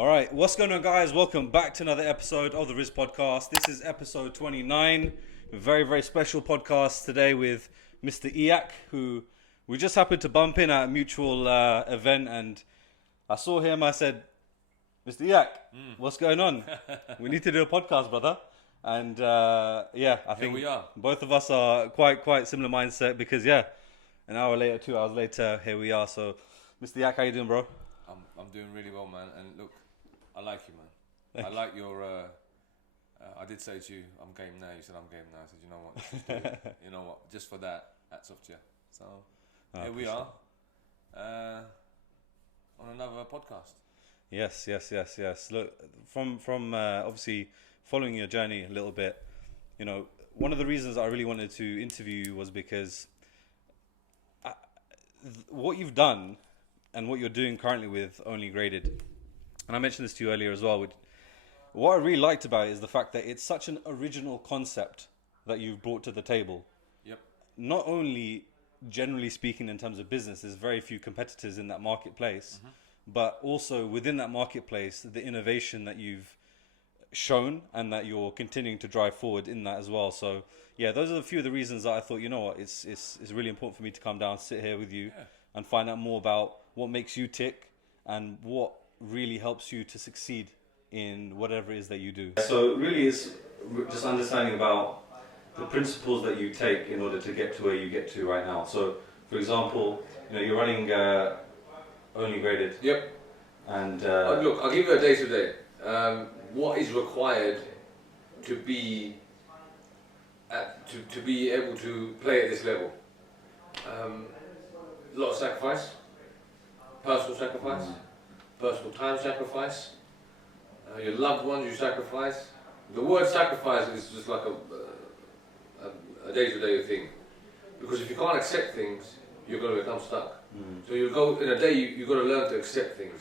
All right, what's going on, guys? Welcome back to another episode of the Rizq Podcast. This is episode 29. A very, very special podcast today with Mr. Iyak, who we just happened to bump in at a mutual event, and I saw him. I said, Mr. Iyak, what's going on? We need to do a podcast, brother. And I think we are. both of us are quite similar mindset because, an hour later, 2 hours later, here we are. So, Mr. Iyak, how you doing, bro? I'm doing really well, man. And look, I like you, man. I like your. I did say to you, I'm game now. You said I'm game now. I said, you know what? Let's just do it. You know what? Just for that, hats off to you. So here we are on another podcast. Yes. Look, from obviously following your journey a little bit, you know, one of the reasons I really wanted to interview you was because what you've done and what you're doing currently with Only Graded, and I mentioned this to you earlier as well, what I really liked about it is the fact that it's such an original concept that you've brought to the table. Yep. Not only generally speaking in terms of business, there's very few competitors in that marketplace, but also within that marketplace, the innovation that you've shown and that you're continuing to drive forward in that as well. So yeah, those are a few of the reasons that I thought, you know what, it's really important for me to come down, sit here with you and find out more about what makes you tick and what really helps you to succeed in whatever it is that you do. So really it's just understanding about the principles that you take in order to get to where you get to right now. So for example, you know, you're running Only Graded. Yep. And look, I'll give you a day to day. What is required to be to be able to play at this level? A lot of sacrifice, personal sacrifice, personal time sacrifice. Your loved ones you sacrifice. The word sacrifice is just like a day-to-day thing, because if you can't accept things, you're going to become stuck. So you go in a day. You've got to learn to accept things.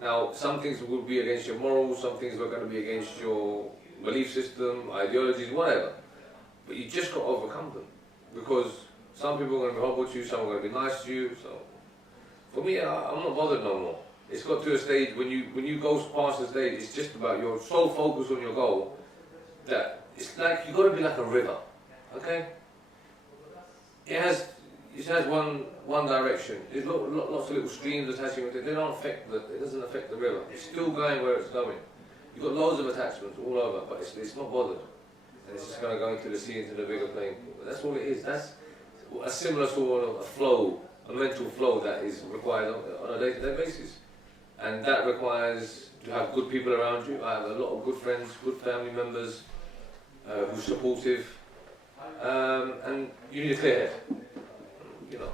Now, some things will be against your morals, some things are going to be against your belief system, ideologies, whatever. But you just got to overcome them, because some people are going to be horrible to you, some are going to be nice to you. So, for me, I'm not bothered no more. It's got to a stage when you go past the stage, it's just about you're so focused on your goal that it's like you've got to be like a river, okay? It has one direction. There's lots of little streams attaching with it. They don't affect it doesn't affect the river. It's still going where it's going. You've got loads of attachments all over, but it's not bothered. And it's just going to go into the sea, into the bigger plane. That's all it is. That's a similar sort of a flow, a mental flow that is required on a day-to-day basis. And that requires to have good people around you. I have a lot of good friends, good family members who are supportive. And you need a clear head. You know,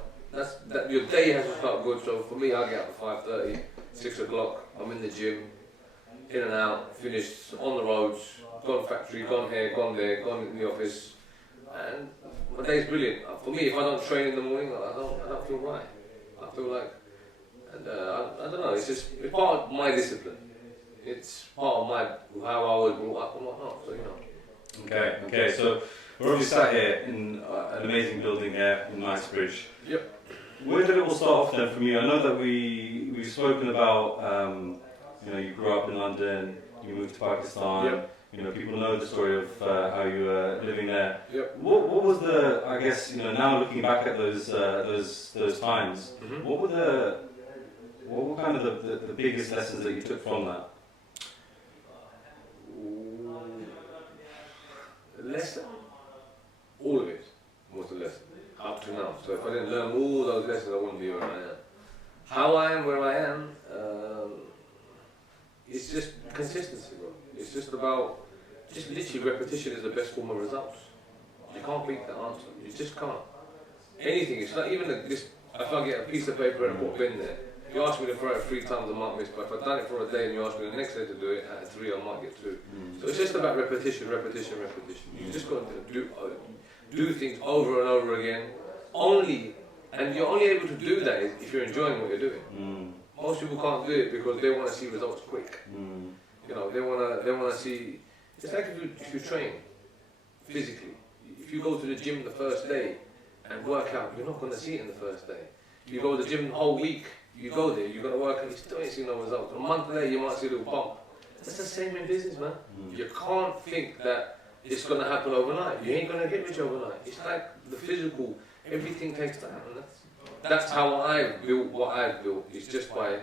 that your day has to start good. So for me, I get up at 5:30, 6 o'clock. I'm in the gym, in and out, finished on the roads, gone factory, gone here, gone there, gone in the office, and my day's brilliant. For me, if I don't train in the morning, I don't feel right. I feel like, and I don't know. It's part of my discipline. It's part of how I was brought up and whatnot. So you know. Okay. So we're obviously sat here in an amazing building here in Knightsbridge. Yep. Where did it all start off then for you? I know that we've spoken about, you know, you grew up in London, you moved to Pakistan. Yep. You know, people know the story of how you were living there. Yep. What was I guess, you know, now looking back at those times, what were kind of the biggest lessons that you took from that? Lesson? All of it was a lesson, up to now. So if I didn't learn all those lessons, I wouldn't be where I am. How I am where I am, it's just consistency, bro. It's just about, just literally repetition is the best form of results. You can't beat the answer. You just can't. Anything, it's not even just, if I get a piece of paper and put a pin there, you ask me to throw it 3 times, I might miss, but if I've done it for a day and you ask me the next day to do it, at 3 I might get 2. So it's just about repetition. You just got to do things over and over again, and you're only able to do that if you're enjoying what you're doing. Most people can't do it because they want to see results quick. You know, they want to see. It's like if you train physically. If you go to the gym the first day and work out, you're not going to see it in the first day. If you go to the gym the whole week you go there, you're going to work and you still ain't see no results. A month later, you might see a little bump. That's the same in business, man. You can't think that it's going to happen overnight. You ain't going to get rich overnight. It's like the physical, everything takes time. And that's how I've built what I've built. It's just by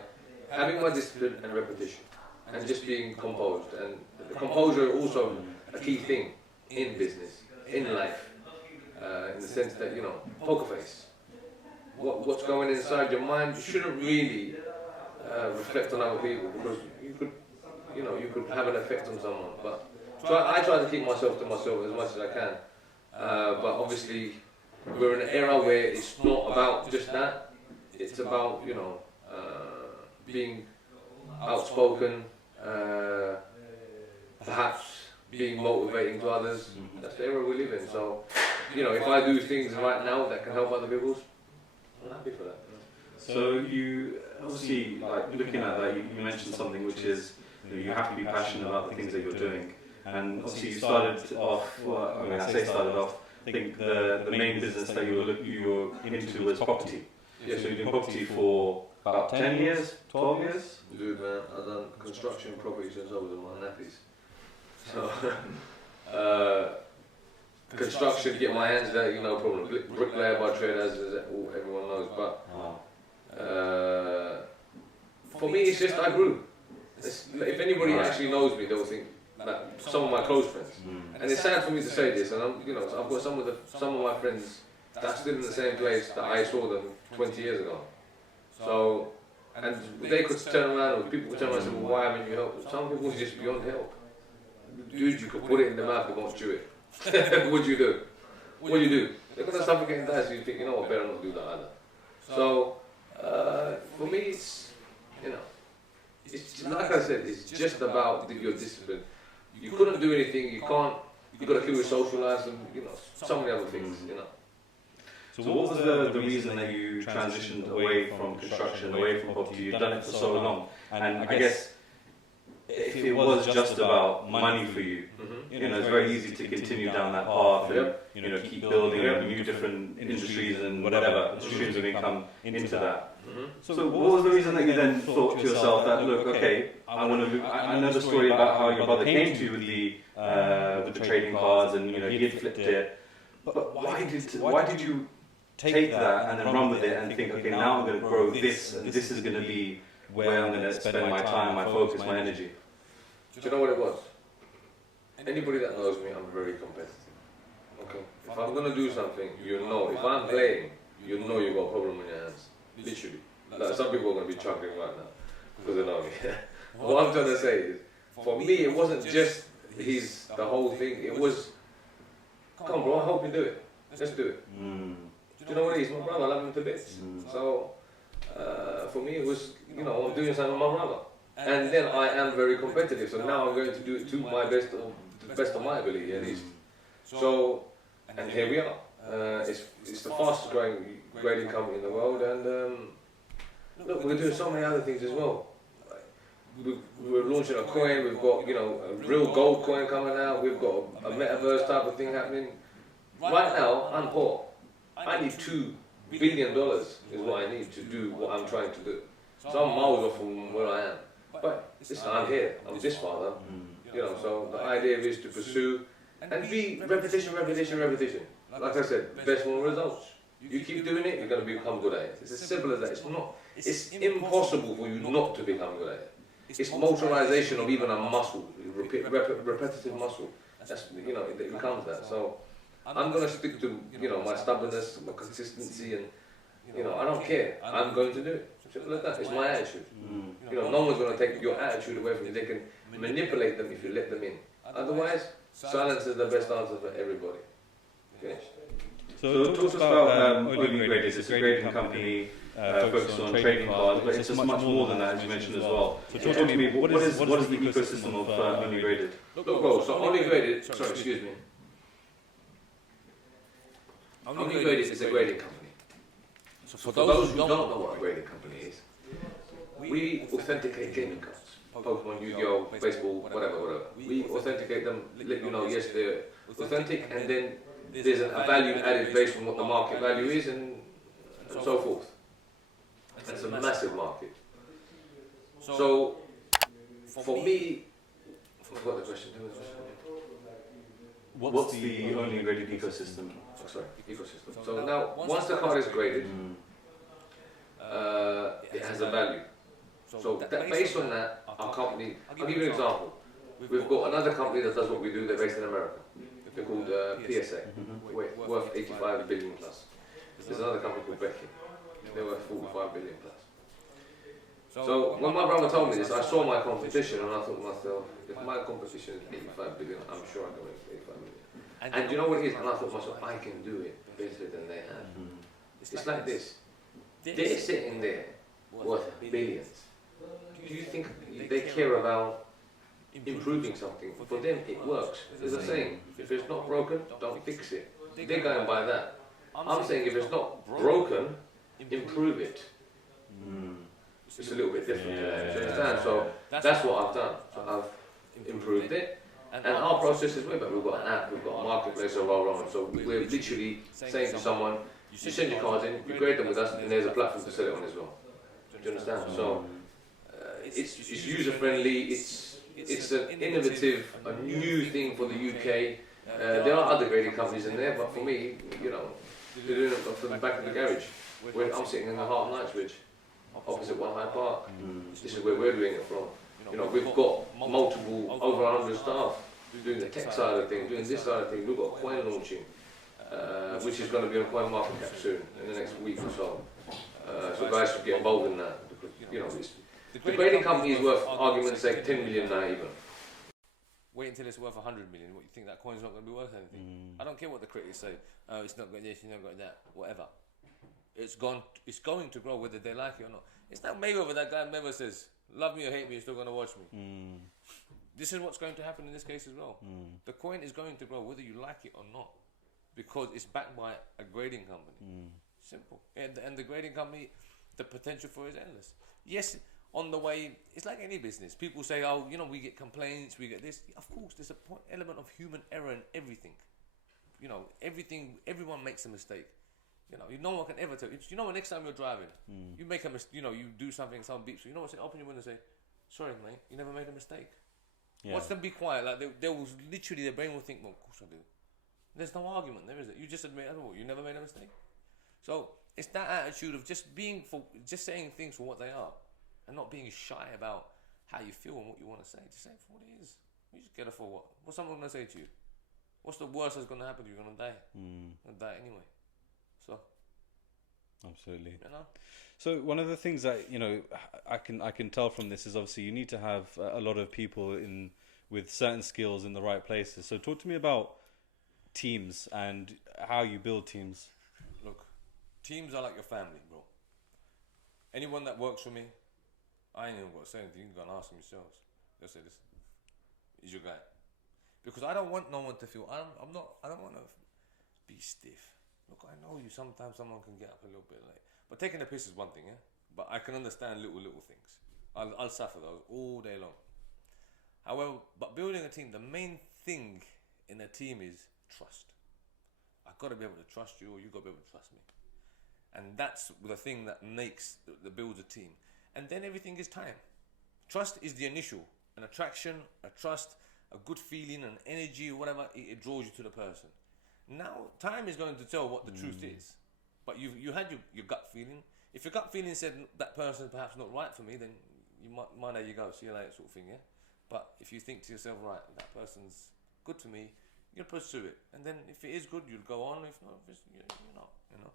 having my discipline and repetition and just being composed. And the composure is also a key thing in business, in life, in the sense that, you know, poker face. What's going inside your mind, you shouldn't really reflect on other people, because you could have an effect on someone. But I try to keep myself to myself as much as I can. But obviously, we're in an era where it's not about just that. It's about, you know, being outspoken, perhaps being motivating to others. That's the era we live in. So, you know, if I do things right now that can help other people, I'm happy for that. So you obviously, like, looking at that, you mentioned something which is, you have to be passionate about the things that you're doing. And obviously you started off, well, I mean, I say started off, I think the main business that you were into was property. Yeah. So you've been property for about 10 years, 12 years? Dude, man, I've done construction property since I was in my nappies. So, construction, get my hands dirty, no problem. Bricklayer by trade, as everyone knows. But for me, it's just I grew. If anybody actually knows me, they'll think that some of my close friends. And it's sad for me to say this, and I've got some of my friends that are still in the same place that I saw them 20 years ago. So, and they could turn around, or people could turn around and say, well, why haven't you helped? Some people are just beyond help. Dude, you could put it in the mouth, they won't chew it. What do you do? What do you do? They're going to suffocate and die, so you think, you know what, better not do that either. So, for me, it's, you know, it's like I said, it's just about your discipline. You couldn't do anything, you got to keep your social lives and, you know, so many other things, you know. So what was the reason that you transitioned away from construction, away from property? You've done it for so long. And I guess if it was just about money for you, you know, it's very easy to continue down that path and, you know, keep building new different industries and whatever streams of income into that. So what was the reason that you then thought to yourself that, look, okay, I know the story about how your brother came to you with the trading cards and, you know, he had flipped it, but why did you take that and then run with it and think, okay, now I'm going to grow this, and this is going to be where I'm going to spend my time, my focus, my energy? Do you know what it was? Anybody that knows me, I'm very competitive. Okay? If I'm going to do something, you know. If I'm playing, you know you've got a problem in your hands. Literally. Like, some people are going to be chuckling right now because they know me. What I'm trying to say is, for me, it wasn't just the whole thing. It was, come on, bro, I'll help you do it. Let's do it. Do you know what it is? My brother, I love him to bits. So, for me, it was, you know, I'm doing something with my brother. And then I am very competitive, so now I'm going to do it to my best of my ability, at least. So, and here we are. It's the fastest growing grading company in the world, and look, we're doing so many other things as well. We're launching a coin, we've got, you know, a real gold coin coming out, we've got a metaverse type of thing happening. Right now, I'm poor. I need $2 billion is what I need to do what I'm trying to do. So I'm miles off from where I am. But listen, I'm here, I'm this far though. You know, so the idea is to pursue and be repetition. Like I said, best one results. You keep doing it, you're going to become good at it. It's as simple as that. It's impossible for you not to become good at it. It's motorization of even a muscle, repetitive muscle. That's, you know, it becomes that. So I'm going to stick to, you know, my stubbornness, my consistency, and, you know, I don't care. I'm going to do it. Simple as that. It's my attitude. You know, no one's going to take your attitude away from you. They can manipulate them if you let them in. Otherwise, silence is the best answer for everybody. Finished. So talk to us about Graded. It's a grading company focused on trading cards, but it's just much more than that, as you mentioned as well. So talk to me, what is the ecosystem of Only Graded? Look, bro, so Only Graded, sorry, excuse me. Only Graded is a grading company. So for those who don't know what a grading company is, we authenticate gaming cards. Pokemon, Yu-Gi-Oh, baseball, whatever. We authenticate them, let you know, yes, they're authentic, and then there's a value added based on what the market value is, and so forth. It's a massive market. So for me, I forgot the question. What's the only graded ecosystem? Oh, sorry, ecosystem. So now, once the card is graded, it has a value. So based on that, our company, I'll give you an example. We've got another company that does what we do, they're based in America. They're called PSA, worth 85 billion plus. There's another company called Becky, they're worth 45 billion plus. So when my brother told me this, I saw my competition and I thought to myself, if my competition is 85 billion, I'm sure I can make 85 million. And you know what it is? And I thought to myself, I can do it better than they have. It's like this. They're sitting there worth billions. Do you think they care about improving something? For them, it works. There's a saying, if it's not broken, don't fix it. They're going by that. I'm saying if it's not broken, improve it. It's a little bit different. Do you understand? So that's what I've done. So I've improved it. And our process is way better. We've got an app, we've got a marketplace of our own. So we're literally saying to someone, you send your cards in, you grade them with us, and there's a platform to sell it on as well. Do you understand? So it's user friendly, it's an innovative, a new thing for the UK. There are other grading companies in there, but for me, you know, they're doing it from the back of the garage. Where I'm sitting in the heart of Knightsbridge, opposite One High Park. This is where we're doing it from. You know, we've got multiple, over 100 staff doing the tech side of things, doing this side of things. We've got a coin launching, which is going to be on Coin Market Cap soon, in the next week or so. So guys should get involved in that, because, you know, the grading company is worth, argument's sake, 10 million now even. Wait until it's worth 100 million. What, you think that coin's not going to be worth anything? I don't care what the critics say. Oh, it's not got this, it's not got that, whatever. It's going to grow whether they like it or not. It's not Mayweather, that guy Mayweather says, love me or hate me, you're still going to watch me. This is what's going to happen in this case as well. The coin is going to grow whether you like it or not, because it's backed by a grading company. Simple. And the grading company, the potential for it is endless. Yes, on the way, it's like any business. People say, oh, you know, we get complaints, we get this. Of course, there's a element of human error in everything. You know, everyone makes a mistake. You know, no one can ever tell. You know, next time you're driving, you make a mistake. You know, you do something, someone beeps you. You know what's open your window and say, "Sorry, mate, you never made a mistake." Yeah. Watch them be quiet. Like they will literally, their brain will think, "Well, of course I do." There's no argument there, is it? You just admit, "Oh, you never made a mistake." So it's that attitude of just saying things for what they are, and not being shy about how you feel and what you want to say. Just say it for what it is. You just get it for what? What's someone gonna say to you? What's the worst that's gonna happen to you? You're gonna die. You're gonna die anyway. So, absolutely. You know? So one of the things that, you know, I can tell from this is obviously you need to have a lot of people with certain skills in the right places. So talk to me about teams and how you build teams. Look, teams are like your family, bro. Anyone that works for me, I ain't even got to say anything. You can go and ask them yourselves. They'll say, "Listen, he's your guy," because I don't want no one to feel. I don't want to be stiff. Look, I know you. Sometimes someone can get up a little bit late, but taking the piss is one thing, yeah. But I can understand little things. I'll suffer those all day long. However, but building a team, the main thing in a team is trust. I've got to be able to trust you, or you got to be able to trust me, and that's the thing that builds a team. And then everything is time. Trust is the initial, an attraction, a trust, a good feeling, an energy, whatever. It draws you to the person. Now, time is going to tell what the truth is. But you had your gut feeling. If your gut feeling said that person perhaps not right for me, then you might there you go, see you later sort of thing, yeah? But if you think to yourself, right, that person's good to me, you'll pursue it. And then if it is good, you'll go on. If not, you're not, you know?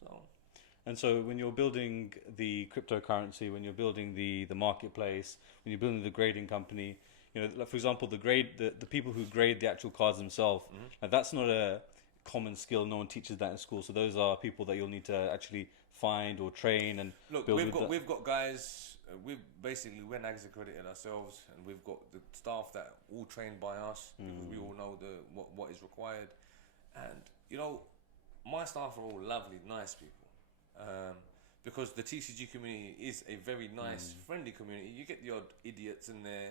So... And so when you're building the cryptocurrency, when you're building the marketplace, when you're building the grading company, you know, like for example, the people who grade the actual cards themselves, like that's not a common skill. No one teaches that in school. So those are people that you'll need to actually find or train and look. build We've got guys. We're NAGS accredited ourselves, and we've got the staff that all trained by us because we all know what is required. And you know, my staff are all lovely, nice people. Because the TCG community is a very nice, friendly community. You get the odd idiots in there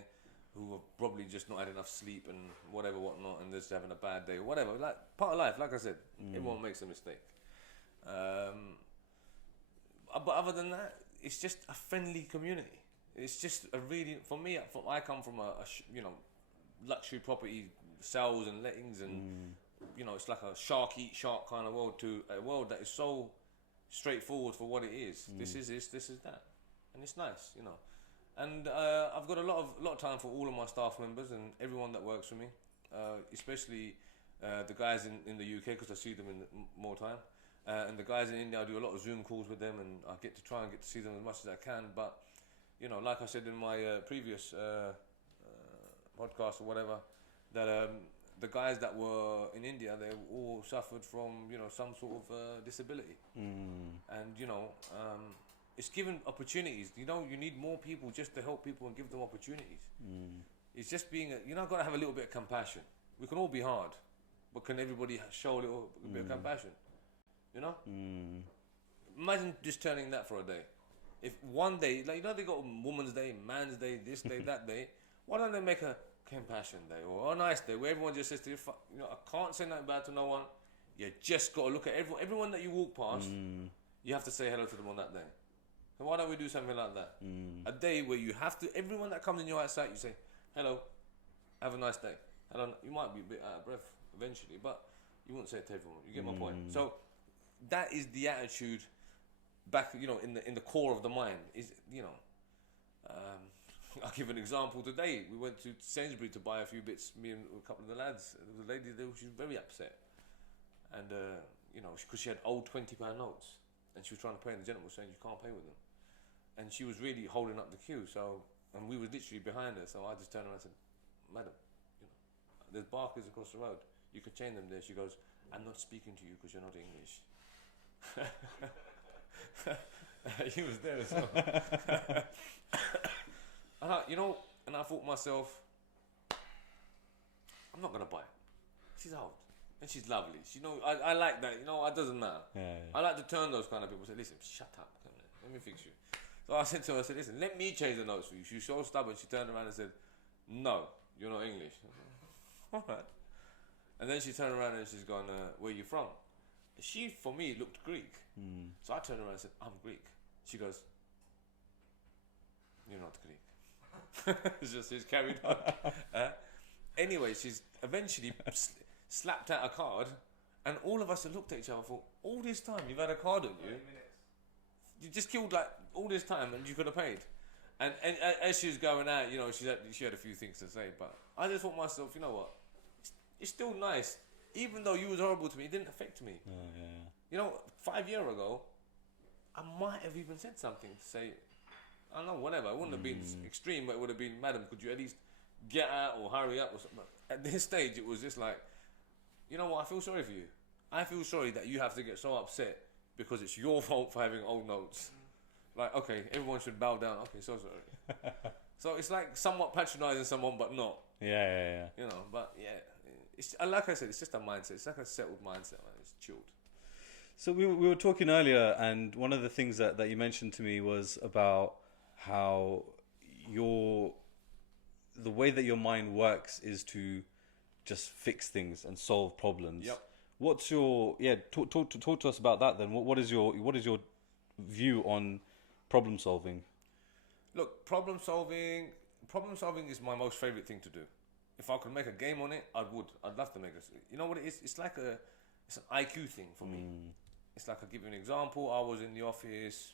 who have probably just not had enough sleep and whatnot, and they're just having a bad day or whatever. Like part of life, like I said, everyone makes a mistake. But other than that, it's just a friendly community. It's just a really, for me, I come from luxury property sales and lettings, and it's like a shark eat shark kind of world, to a world that is so straightforward for what it is. This is this is that, and it's nice, And I've got a lot of time for all of my staff members and everyone that works for me, especially the guys in the UK, because I see them in more time, and the guys in India. I do a lot of Zoom calls with them, and I get to see them as much as I can. But like I said in my previous podcast or whatever, that the guys that were in India, they all suffered from some sort of disability, and it's given opportunities. You need more people just to help people and give them opportunities. It's just got to have a little bit of compassion. We can all be hard, but can everybody show a little bit of compassion? Imagine just turning that for a day. If one day, they got Women's Day, Man's Day, this day, that day, why don't they make a compassion day or a nice day where everyone just says to you, I can't say nothing bad to no one. You just got to look at everyone that you walk past. You have to say hello to them on that day. So why don't we do something like that? A day where you have to, everyone that comes in your eyesight, you say, hello, have a nice day. Hello. You might be a bit out of breath eventually, but you won't say it to everyone. You get my point. So that is the attitude back, in the core of the mind. I'll give an example today. We went to Sainsbury to buy a few bits, me and a couple of the lads. There was a lady there, she was very upset. And, because she had old £20 notes. And she was trying to pay, and the gentleman was saying, you can't pay with them. And she was really holding up the queue. And we were literally behind her. So I just turned around and said, madam, there's Barkers across the road. You could chain them there. She goes, I'm not speaking to you because you're not English. He was there as well. And I thought to myself, I'm not going to buy it. She's old. And she's lovely. I like that. It doesn't matter. Yeah. I like to turn those kind of people. Say, listen, shut up. Let me fix you. So I said to her, listen, let me change the notes for you. She was so stubborn. She turned around and said, no, you're not English. All right. And then she turned around and she's gone, where are you from? She, for me, looked Greek. So I turned around and said, I'm Greek. She goes, you're not Greek. She's carried on. Anyway, she's eventually slapped out a card, and all of us have looked at each other and thought, all this time you've had a card on you, you just killed all this time and you could have paid. And as she was going out, she had a few things to say, but I just thought to myself, you know what, it's still nice, even though you was horrible to me, it didn't affect me. 5 years ago, I might have even said something to say, I don't know, whatever. It wouldn't have been extreme, but it would have been, madam, could you at least get out or hurry up or something. At this stage, it was just like, you know what, I feel sorry for you. I feel sorry that you have to get so upset because it's your fault for having old notes. Like, okay, everyone should bow down. Okay, so sorry. So it's like somewhat patronising someone, but not. Yeah. But yeah, it's like I said, it's just a mindset. It's like a settled mindset, man. It's chilled. So we were talking earlier, and one of the things that you mentioned to me was about how the way that your mind works is to just fix things and solve problems. Yep. What's your talk to us about that then? What is your view on problem solving? Look, problem solving is my most favorite thing to do. If I could make a game on it, I would. I'd love to make it. You know what it is? It's like it's an IQ thing for me. It's like, I'll give you an example. I was in the office,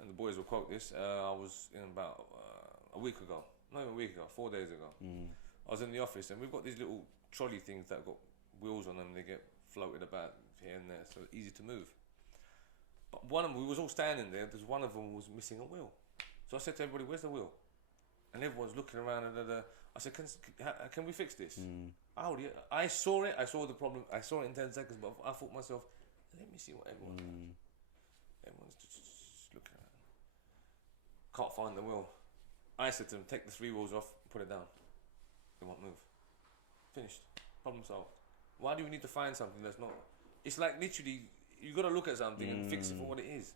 and the boys will quote this. I was in about a week ago. Not even a week ago, 4 days ago. I was in the office, and we've got these little trolley things that got wheels on them. They get floated about here and there, so it's easy to move. But one of them, we was all standing there. There's one of them was missing a wheel. So I said to everybody, "Where's the wheel?" And everyone's looking around. And I said, "Can we fix this?" I saw it. I saw the problem. I saw it in 10 seconds. But I thought to myself, let me see what everyone's done. Everyone's just looking at it. Can't find the wheel. I said to them, take the 3 wheels off, put it down. They won't move. Finished. Problem solved. Why do we need to find something that's not? It's like literally, you got to look at something and fix it for what it is.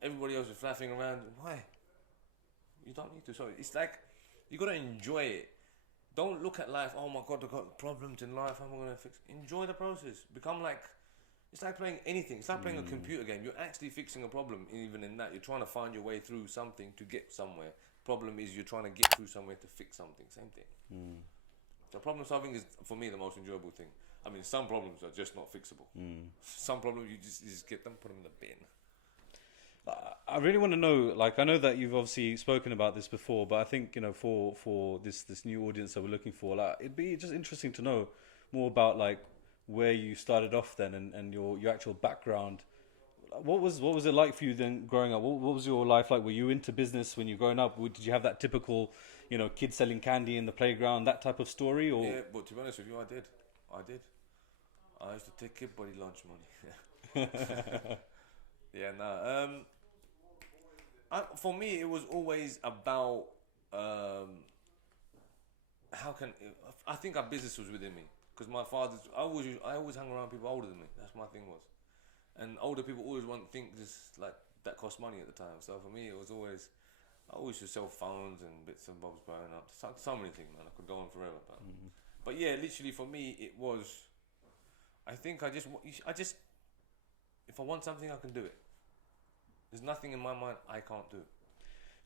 Everybody else is flapping around. Why? You don't need to. So it's like, you got to enjoy it. Don't look at life, oh my God, I've got problems in life, how am I going to fix it? Enjoy the process. Become like It's like playing anything. It's like playing a computer game. You're actually fixing a problem. Even in that, you're trying to find your way through something to get somewhere. Problem is you're trying to get through somewhere to fix something. Same thing. So problem solving is, for me, the most enjoyable thing. I mean, some problems are just not fixable. Some problems you just get them, put them in the bin. I really want to know, like, I know that you've obviously spoken about this before, but I think, you know, for this new audience that we're looking for, like, it'd be just interesting to know more about, like, where you started off then and your actual background. What was it like for you then growing up? What was your life like? Were you into business when you were growing up? Did you have that typical, you know, kid selling candy in the playground, that type of story? Or Yeah, but to be honest with you, I did. I used to take kid body lunch money. Yeah, no. For me, it was always about I think our business was within me, because my father's. I always hung around people older than me. That's my thing was, and older people always want things like that cost money at the time. So for me, it was always. I always used to sell phones and bits and bobs growing up. So many things, man. I could go on forever, but yeah, literally for me, it was. I think I just if I want something, I can do it. There's nothing in my mind I can't do.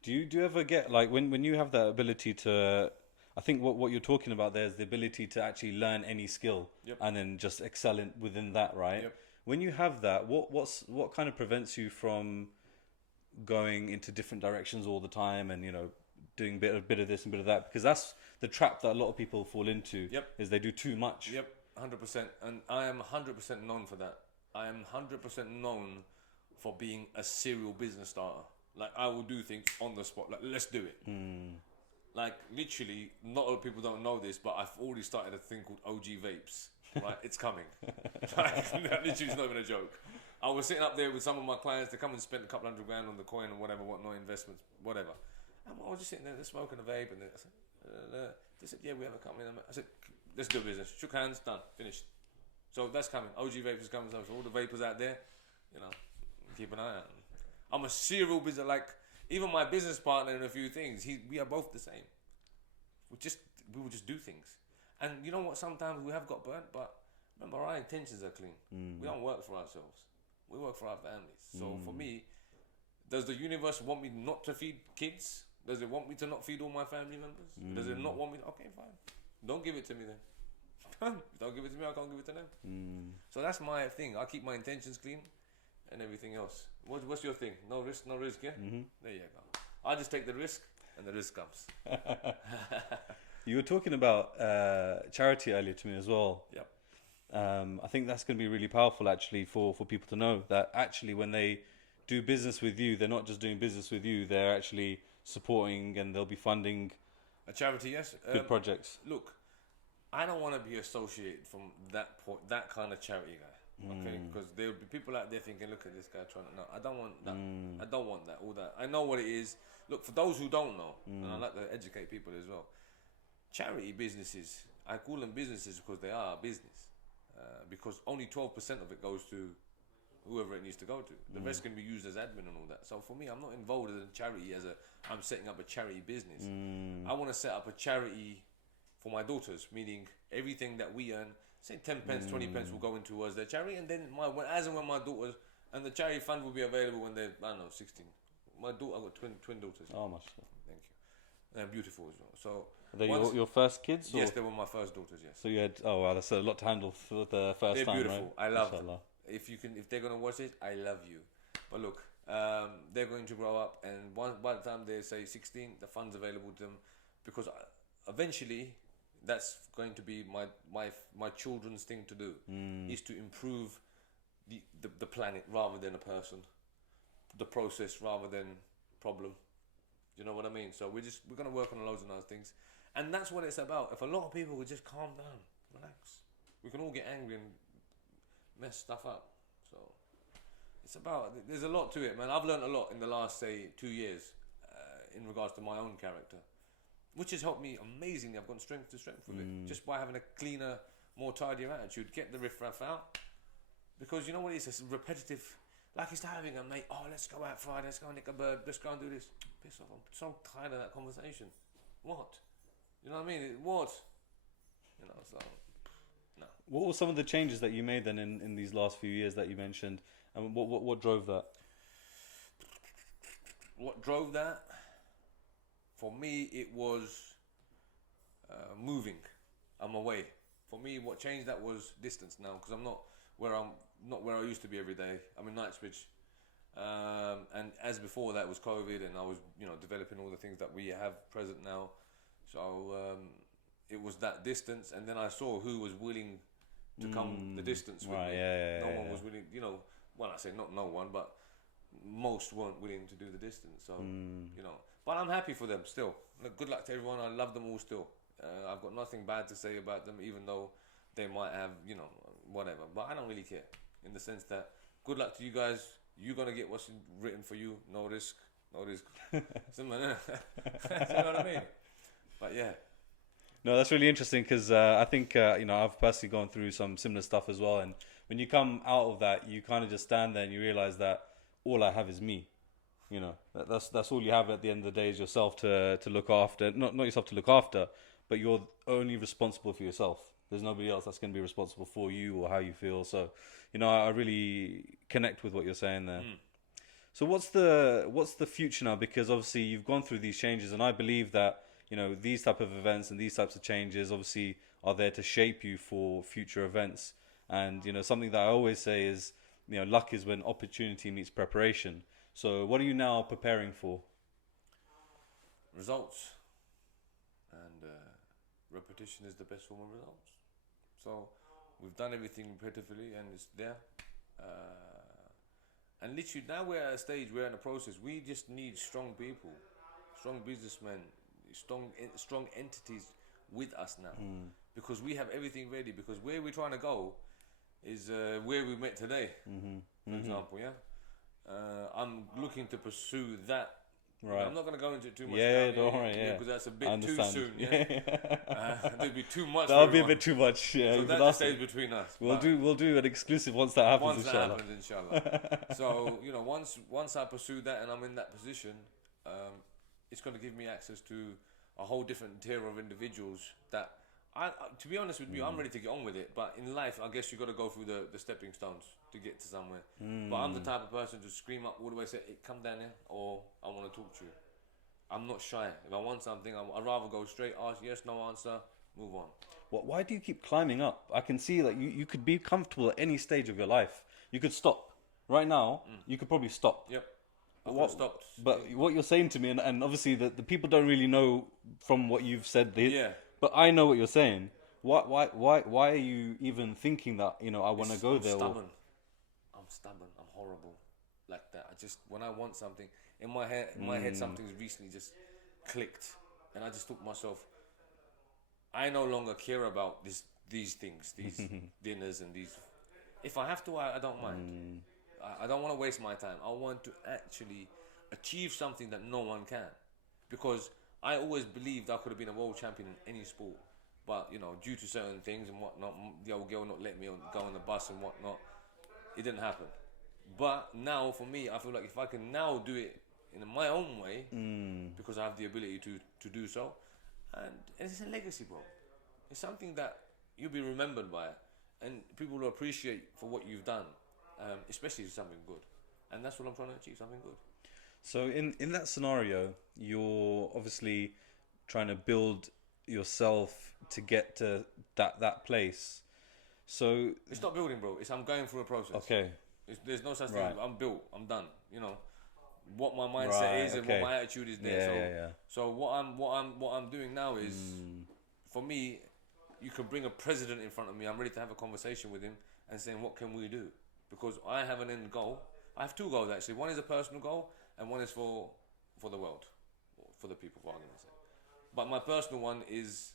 do you ever get, like, when you have that ability to, I think what you're talking about there is the ability to actually learn any skill and then just excel within that, right? Yep. When you have that, what kind of prevents you from going into different directions all the time and, you know, doing a bit of this and bit of that? Because that's the trap that a lot of people fall into. Yep. Is they do too much. Yep, 100%, and I am 100% known for that. I am 100% known for being a serial business starter. Like, I will do things on the spot. Like, let's do it. Like, literally, not a lot of people don't know this, but I've already started a thing called OG Vapes. Right, it's coming. Like, literally, it's not even a joke. I was sitting up there with some of my clients. They come and spend a couple $100 on the coin or whatever, whatnot, investments, whatever. And I was just sitting there, smoking a vape, and I said, they said, yeah, we have a company. I said, let's do business. Shook hands, done, finished. So that's coming. OG Vapes is coming. So all the vapors out there, you know, keep an eye out. I'm a serial business. Like, even my business partner in a few things, we are both the same. We will just do things. And you know what? Sometimes we have got burnt, but remember, our intentions are clean. We don't work for ourselves. We work for our families. So for me, does the universe want me not to feed kids? Does it want me to not feed all my family members? Does it not want me? Okay, fine. Don't give it to me then. Don't give it to me, I can't give it to them. So that's my thing. I keep my intentions clean and everything else. What's your thing? No risk, yeah? There you go. I just take the risk and the risk comes. You were talking about charity earlier to me as well. Yep. I think that's going to be really powerful actually for people to know that actually when they do business with you, they're not just doing business with you, they're actually supporting and they'll be funding a charity, yes. Good projects. Look, I don't want to be associated from that kind of charity guy. Okay, because there will be people out there thinking, look at this guy trying to. No, I don't want that. I don't want that. All that. I know what it is. Look, for those who don't know, and I like to educate people as well. Charity businesses, I call them businesses because they are a business. Because only 12% of it goes to whoever it needs to go to. The rest can be used as admin and all that. So for me, I'm not involved in charity I'm setting up a charity business. I want to set up a charity for my daughters, meaning everything that we earn, say 10 pence, 20 pence will go into their charity, and then as and when my daughters, and the charity fund will be available when they're, I don't know, 16. My daughter, I've got twin daughters. Oh, mashallah. Thank you. They're beautiful as well. So are they your first kids? Yes, they were my first daughters. Yes. So you had, oh wow, that's a lot to handle for the first time. They're beautiful. Right? I love them. If they're gonna watch it, I love you. But look, they're going to grow up, and by the time they say 16, the fund's available to them, because eventually, that's going to be my children's thing to do, is to improve the planet rather than a person, the process rather than problem. You know what I mean? So we're gonna work on loads of those things, and that's what it's about. If a lot of people would just calm down, relax, we can all get angry and mess stuff up. So it's about, there's a lot to it, man. I've learned a lot in the last, say, 2 years in regards to my own character, which has helped me amazingly. I've gone strength to strength with it, just by having a cleaner, more tidier attitude. Get the riff-raff out, because you know what it is? It's repetitive. Like, it's having a mate, oh, let's go out Friday, let's go nick a bird, let's go and do this. Piss off, I'm so tired of that conversation. What? You know what I mean? What? You know, so, no. What were some of the changes that you made then in these last few years that you mentioned, and what drove that? What drove that? For me, it was moving. I'm away. For me, what changed that was distance now, because I'm not where I used to be every day. I'm in Knightsbridge, and as before that was COVID, and I was developing all the things that we have present now. So it was that distance, and then I saw who was willing to come the distance with me. No one was willing. Well, I say not no one, but most weren't willing to do the distance. So but I'm happy for them still. Look, good luck to everyone. I love them all still. I've got nothing bad to say about them, even though they might have, whatever. But I don't really care, in the sense that good luck to you guys. You're going to get what's written for you. No risk. Simple, innit? You know what I mean? But yeah. No, that's really interesting, because I think, I've personally gone through some similar stuff as well. And when you come out of that, you kind of just stand there and you realize that all I have is me. That's all you have at the end of the day, is yourself to look after. Not yourself to look after, but you're only responsible for yourself. There's nobody else that's going to be responsible for you or how you feel. So, I really connect with what you're saying there. So what's the future now? Because obviously you've gone through these changes, and I believe that, these type of events and these types of changes obviously are there to shape you for future events. And, something that I always say is, luck is when opportunity meets preparation. So what are you now preparing for? Results. And repetition is the best form of results. So we've done everything repetitively, and it's there. And literally now we're at a stage, we're in a process. We just need strong people, strong businessmen, strong entities with us now, because we have everything ready. Because where we're trying to go is where we met today, for example. I'm looking to pursue that. Right. I'm not going to go into it too much. Don't worry. Because that's a bit too soon. There'd be too much. That'll be a bit too much. Yeah, so that stays between us. We'll do an exclusive once that happens. Inshallah. So once I pursue that and I'm in that position, it's going to give me access to a whole different tier of individuals that to be honest with you, I'm ready to get on with it. But in life, I guess you got to go through the stepping stones to get to somewhere. But I'm the type of person to scream up all the way, say, hey, come down here, or I want to talk to you. I'm not shy. If I want something, I'd rather go straight, ask yes, no answer, move on. Why do you keep climbing up? I can see that you could be comfortable at any stage of your life. You could stop. Right now, you could probably stop. Yep. I've stopped. But what you're saying to me, and obviously the people don't really know from what you've said. Yeah. But I know what you're saying. Why are you even thinking that, I want to go there? I'm stubborn. I'm horrible like that. When I want something, in my head something's recently just clicked. And I just thought to myself, I no longer care about these things, these dinners and these. If I have to, I don't mind. I don't want to waste my time. I want to actually achieve something that no one can. Because I always believed I could have been a world champion in any sport. But, due to certain things and whatnot, the old girl not letting me go on the bus and whatnot, it didn't happen. But now, for me, I feel like if I can now do it in my own way, because I have the ability to do so, and it's a legacy, bro. It's something that you'll be remembered by, and people will appreciate for what you've done, especially something good. And that's what I'm trying to achieve, something good. So in that scenario, you're obviously trying to build yourself to get to that place. So it's not building, bro. I'm going through a process. Okay. There's no such thing. I'm built. I'm done. What my mindset is and what my attitude is there. So what I'm doing now is, for me, you can bring a president in front of me. I'm ready to have a conversation with him and saying, what can we do? Because I have an end goal. I have two goals actually. One is a personal goal, and one is for the world, for the people, for argument's sake. But my personal one is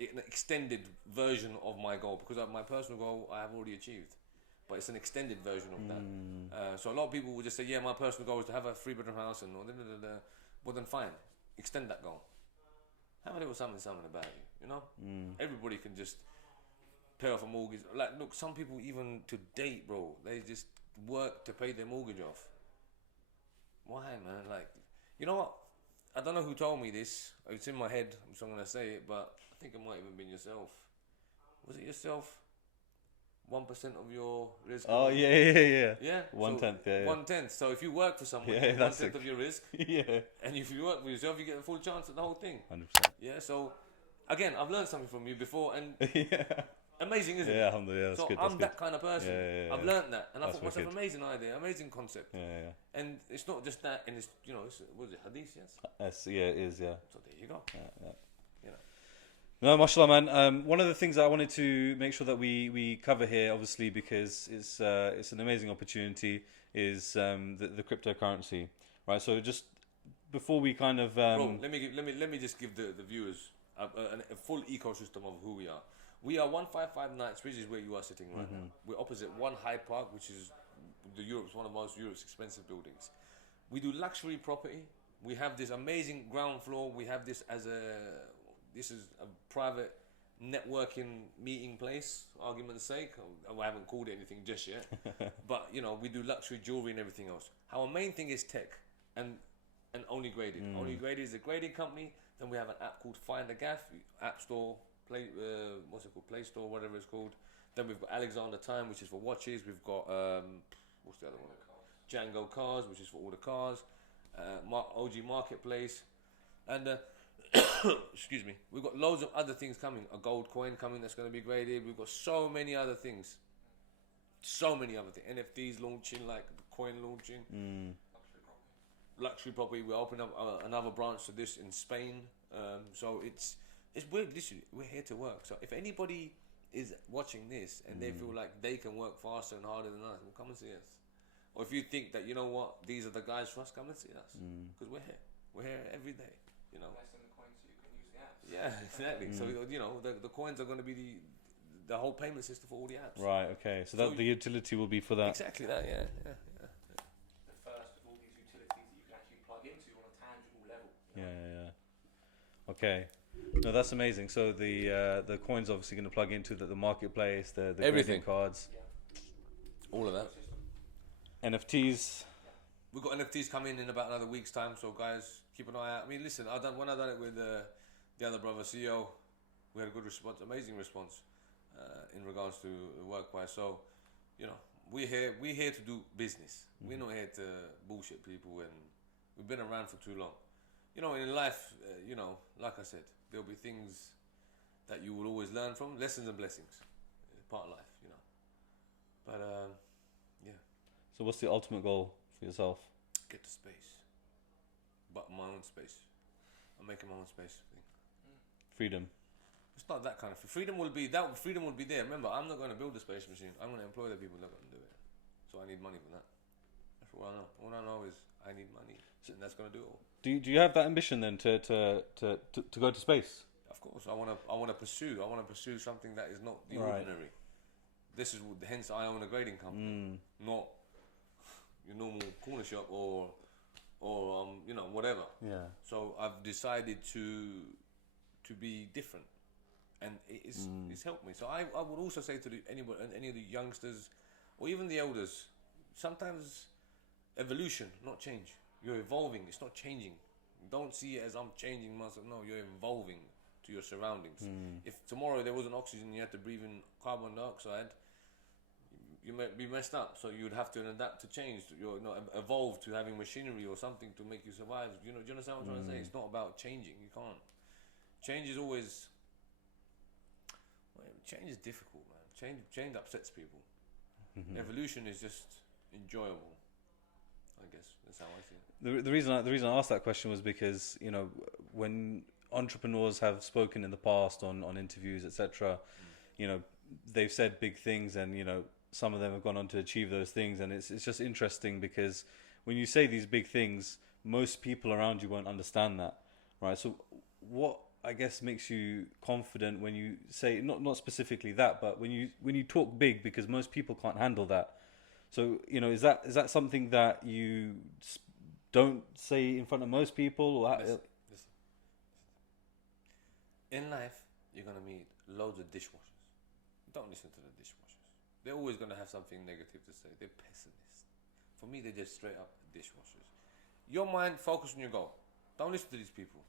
an extended version of my goal, because my personal goal I have already achieved, but it's an extended version of that. So a lot of people will just say, yeah, my personal goal is to have a 3-bedroom house and well then fine, extend that goal. Have a little something about it, Everybody can just pay off a mortgage. Like, look, some people even to date, bro, they just work to pay their mortgage off. Why, man? Like, you know what? I don't know who told me this. It's in my head, so I'm going to say it, but I think it might have even been yourself. Was it yourself? 1% of your risk. Oh yeah. Yeah. 1/10. Yeah. 1/10. So if you work for someone, Yeah, you get that's 1/10 of your risk. Yeah. And if you work for yourself, you get a full chance at the whole thing. 100%. Yeah. So again, I've learned something from you before, and Yeah. amazing, isn't it? Yeah. Alhamdulillah. That's So good. I'm that kind of person. Yeah. I've learned that, and I That's thought myself, wicked. amazing idea, amazing concept. Yeah. And it's not just that, and it's it's, what is it, hadith? Yes. Yeah. It is. Yeah. So there you go. Yeah. You know. No, mashallah, man. One of the things that I wanted to make sure that we cover here, obviously, because it's an amazing opportunity, is the cryptocurrency, right? So just before we kind of Bro, let me just give the viewers a full ecosystem of who we are. We are 155 Knightsbridge, is where you are sitting right now. We're opposite One Hyde Park, which is one of Europe's expensive buildings. We do luxury property. We have this amazing ground floor. We have this this is a private networking meeting place, argument's sake. I haven't called it anything just yet. But, we do luxury jewelry and everything else. Our main thing is tech and Only Graded. Only Graded is a grading company. Then we have an app called Find a Gaff, App Store, what's it called? Play Store, whatever it's called. Then we've got Alexander Time, which is for watches. We've got, what's the other one? Django Cars, which is for all the cars. OG Marketplace. And... excuse me. We've got loads of other things coming. A gold coin coming that's going to be graded. We've got so many other things. NFTs launching, like the coin launching. Luxury property. We're opening up another branch to this in Spain. So it's weird. Literally, we're here to work. So if anybody is watching this and they feel like they can work faster and harder than us, well, come and see us. Or if you think that, you know what, these are the guys for us, come and see us. Because we're here. We're here every day. Yeah, exactly. So the coins are going to be the whole payment system for all the apps. Right. Okay. So that the utility will be for that. Exactly that. Yeah. The first of all these utilities that you can actually plug into on a tangible level. Yeah. Okay. No, that's amazing. So the coins obviously going to plug into the marketplace, the Everything. grading cards, All of that. NFTs. We've got NFTs coming in about another week's time. So guys, keep an eye out. I mean, listen, when I done it with the other brother CEO, we had a good response, amazing response in regards to work-wise. So, we're here to do business. We're not here to bullshit people, and we've been around for too long. In life, like I said, there'll be things that you will always learn from, lessons and blessings. It's part of life, But, yeah. So what's the ultimate goal for yourself? Get to space. But my own space. I'm making my own space. Freedom. It's not that kind of freedom will be there. Remember, I'm not going to build a space machine. I'm going to employ the people that are going to do it. So I need money for that. That's all I know. All I know is I need money, and that's going to do it all. Do you have that ambition then to go to space? Of course, I want to pursue something that is not the ordinary. This is hence I own a grading company, not your normal corner shop or whatever. Yeah. So I've decided to be different, and it's helped me. So I would also say to any of the youngsters or even the elders, sometimes evolution, not change. You're evolving. It's not changing. Don't see it as I'm changing myself. No, you're evolving to your surroundings. If tomorrow there wasn't oxygen, you had to breathe in carbon dioxide, you might be messed up. So you'd have to adapt to change. Evolve to having machinery or something to make you survive. Do you understand what I'm trying to say? It's not about changing. You can't. Change is always. Change is difficult, man. Change upsets people. Evolution is just enjoyable. I guess that's how I see it. The reason I asked that question was because when entrepreneurs have spoken in the past on interviews, etc., they've said big things, and some of them have gone on to achieve those things, and it's just interesting because when you say these big things, most people around you won't understand that, right? So what I guess makes you confident when you say not specifically that, but when you talk big, because most people can't handle that. So is that something that you don't say in front of most people? Or listen. In life, you're gonna meet loads of dishwashers. Don't listen to the dishwashers. They're always gonna have something negative to say. They're pessimists. For me, they're just straight up dishwashers. Your mind, focus on your goal. Don't listen to these people.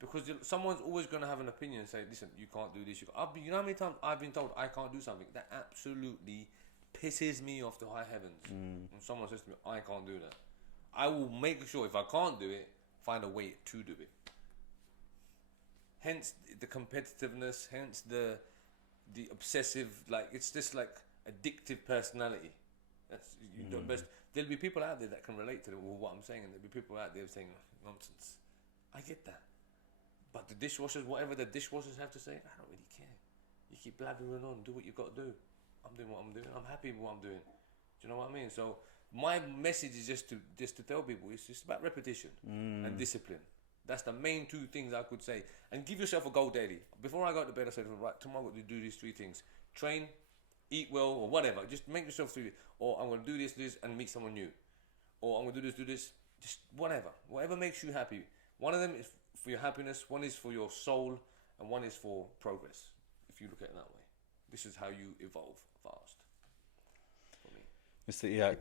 Because someone's always going to have an opinion and say, listen, you can't do this. You know how many times I've been told I can't do something? That absolutely pisses me off to high heavens. When someone says to me, I can't do that. I will make sure if I can't do it, find a way to do it. Hence the competitiveness, hence the obsessive, like it's just like addictive personality. That's best. There'll be people out there that can relate to what I'm saying, and there'll be people out there saying nonsense. I get that. But the dishwashers, whatever the dishwashers have to say, I don't really care. You keep blabbering on, do what you've got to do. I'm doing what I'm doing. I'm happy with what I'm doing. Do you know what I mean? So my message is just to tell people it's just about repetition and discipline. That's the main two things I could say. And give yourself a goal daily. Before I go to bed, I said, right, tomorrow I'm going to do these 3 things. Train, eat well, or whatever. Just make yourself through it. Or I'm going to do this, and meet someone new. Or I'm going to do this. Just whatever. Whatever makes you happy. One of them is for your happiness, one is for your soul, and one is for progress, if you look at it that way. This is how you evolve fast. For me. Mr. Iyak,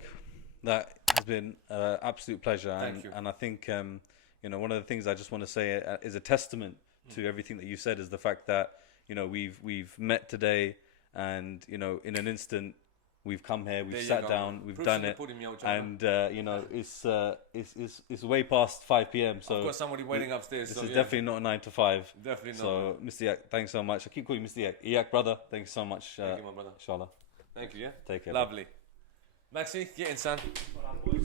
that has been an absolute pleasure. Thank you. And I think, one of the things I just want to say is a testament to everything that you said is the fact that, we've met today and, in an instant, we've come here, we've sat down, we've done it, and it's way past 5 p.m. So I've got somebody waiting upstairs. This is definitely not a 9 to 5. Definitely not. So, Mr. Iyak, thanks so much. I keep calling you Mr. Iyak. Iyak, brother, thanks so much. Thank you, my brother. Inshallah. Thank you. Yeah. Take care. Lovely. Maxi, get in, son. Well done, boys.